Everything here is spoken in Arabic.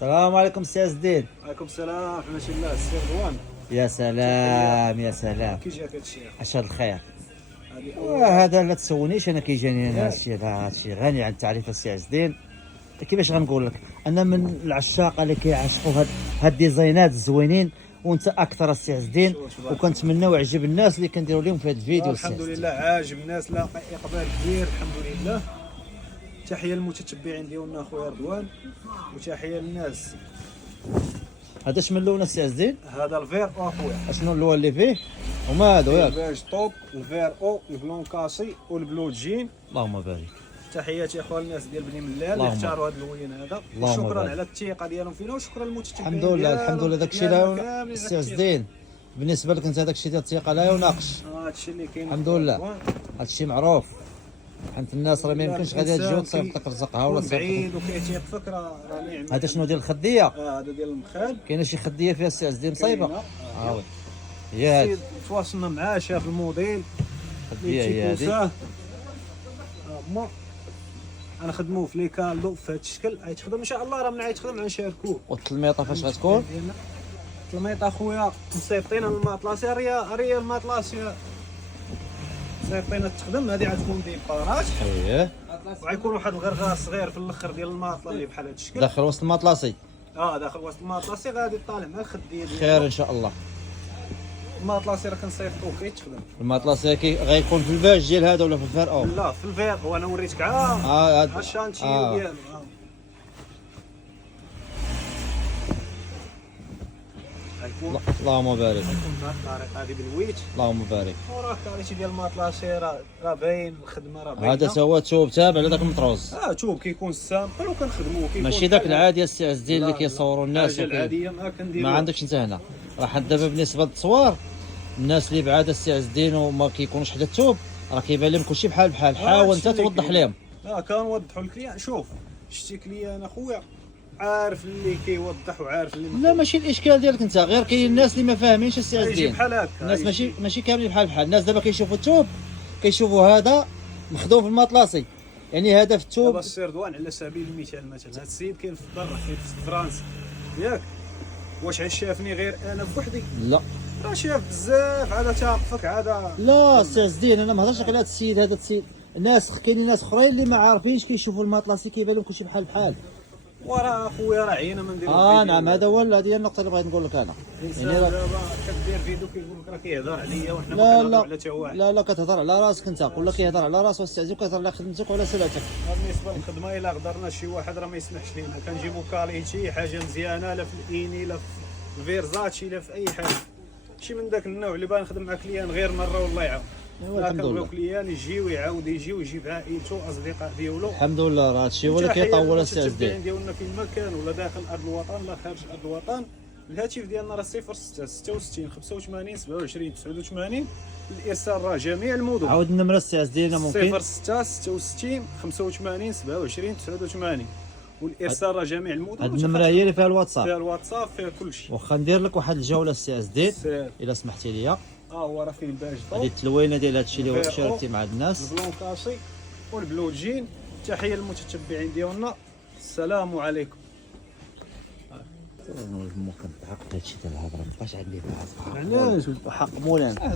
السلام عليكم سي عز الدين. عليكم السلام حماش الله السي رضوان. يا سلام يا سلام، كي جاك هادشي؟ عشان الخير. هذه هذا لا تسولنيش انا كيجاني انا هادشي غني عن التعريف السي عز الدين. كيفاش غنقول لك، انا من العشاق اللي كيعشقوا هاد الديزاينات الزوينين، وانت اكثر السي عز الدين، وكنتمنى ويعجب الناس اللي كنديروا لهم في هذا الفيديو. الحمد لله عاجب الناس، لاقى اقبال كبير الحمد لله. تحيه للمتتبعين ديالنا اخويا رضوان، وتحيه للناس. هذا شمن اللون السي عز الدين؟ هذا الفير او اخويا. اشنو اللون اللي فيه؟ هما هادو ياك؟ البيج توب، الفير او، البلون كاسي والبلو جين. اللهم بارك. تحياتي اخويا الناس ديال بني ملال اللي اللهم اختاروا هذا اللون هذا، اللهم وشكرا بارك. على الثقه ديالهم فينا، وشكرا للمتتبعين. الحمد لله الحمد لله. داكشي لا السي عز الدين، بالنسبه لك انت داكشي ديال الثقه لا يناقش. هادشي اللي كاين الحمد لله، هادشي معروف. حنت الناس راه ما يمكنش غادي تجي تصيفط لك رزقها ولا تصيفط بعيد وكيتيق فيك راه نعمه. هذا شنو ديال الخديه؟ هذا ديال المخاد. كاينه شي خديه فيها السي عز الدين مصايبه؟ وي هي هادي تواصلنا معاه، شاف الموديل الخديه هي هادي. ما انا خدموه في ليكالدو في هذا الشكل، غيتخدم ان شاء الله. راه من غيتخدم غنشاركوه. والتلميطه فاش غتكون؟ التلميطه اخويا مصيفطين الماطلاسي، ريا الماطلاسي مصيفطين تخدم. هذه غتكون دي بارات، اييه، وغيكون واحد الغرغار صغير في الاخر ديال الماطله اللي بحال هذا الشكل. داخل وسط الماطلاسي. داخل وسط الماطلاسي، غادي طالع مع الخديه ديالو. خير ان شاء الله. الماطلاسي راه كنصيفطوه كيتخدم. الماطلاسي غيكون في الباج ديال هذا ولا في الفرق؟ لا في الفير، وانا وريتك الشانتي ديالو. اللهم بارك. غيكون بهذه الطريقه هذه بالويت. اللهم بارك. وراه الكاليتي ديال الماطلاسي راه باين، الخدمه راه باينه. هذا سوا توب تابع لذاك المطروز. توب كيكون سامبل وكنخدموه، كيكون ماشي داك العادي السي عز الدين اللي كيصوروا الناس. الحاجه العاديه ما كنديروا. ما عندكش انت هنا. راه دابا بالنسبه للتصوير، الناس اللي بعاد السي عز الدين وما كيكونوش حدا التوب، راه كيبان لهم كلشي بحال بحال. حاول انت توضح لهم. كنوضحوا للكليان. شوف شتي كليان اخويا عارف اللي كيوضح وعارف اللي لا ماشي الاشكال ديالك انت، غير كاين الناس اللي ما فاهمينش السي عز يجي الدين. بحال هكا. الناس ماشي كاملين بحال بحال. الناس دابا كيشوفوا التوب، كيشوفوا هذا مخدوم في الماطلاسي، يعني هذا في التوب. دابا السي رضوان على سبيل المثال مثلا هذا السيد كاين في برا، كاين في فرنسا ياك، واش شافني غير انا بوحدي؟ لا راه شاف بزاف، عاد تاقفك عاد. لا السي عز الدين، انا ما هضرش على هذا السيد. هذا السيد كاينين ناس اخرين اللي ما عارفينش، كيشوفوا الماطلاسي كيبان لهم كلشي بحال بحال. وراه اخويا راه عينا ما نديرو. نعم، هذا هو هذه هي النقطه اللي بغيت نقول لك انا. يعني دابا كدير فيديو كيقول لك راه كيهضر عليا، وحنا ما لا كنهضروا على حتى واحد. لا كتهضر على راسك انت. قول لك كيهضر على راسو السي عزيز، وكيهضر على خدمتك وعلى سلعتك. بالنسبه للخدمه الا غدرنا شي واحد راه ما يسمحش لينا، كنجيبو كاليتي حاجه مزيانه، لا في الايني لا في فيرزاتشي لا في اي حاجه. ماشي من ذاك النوع اللي باغي نخدم مع كليان غير مره والله يعاون. كنبغيو كليان يجي ويعاود يجي ويجيب عائلته واصدقاء ديالو. الحمد لله، راه هادشي هو اللي كيطول السي عز الدين ديالنا فين ما كان، ولا داخل ارض الوطن لا خارج ارض الوطن. الهاتف ديالنا راه 06 66 25 27 89. الارسال راه جميع المدن. عاود النمره السي عز الدين ممكن. 06 66 25 27 89. والارسال راه جميع المدن. هاد النمره هي اللي فيها الواتساب. فيها الواتساب، فيها كلشي. واخا ندير لك واحد الجوله السي عز الدين الا سمحتي لي. هو راه فيه الباج هذه التلوينه ديال هادشي اللي شاركتي مع الناس. البلون كاشي والبلو جين. تحيه للمتتبعين ديالنا، السلام عليكم. ممكن بحق هادشي ديال الهضره مابقاش عندي بحق. علاش؟ حق مولانا.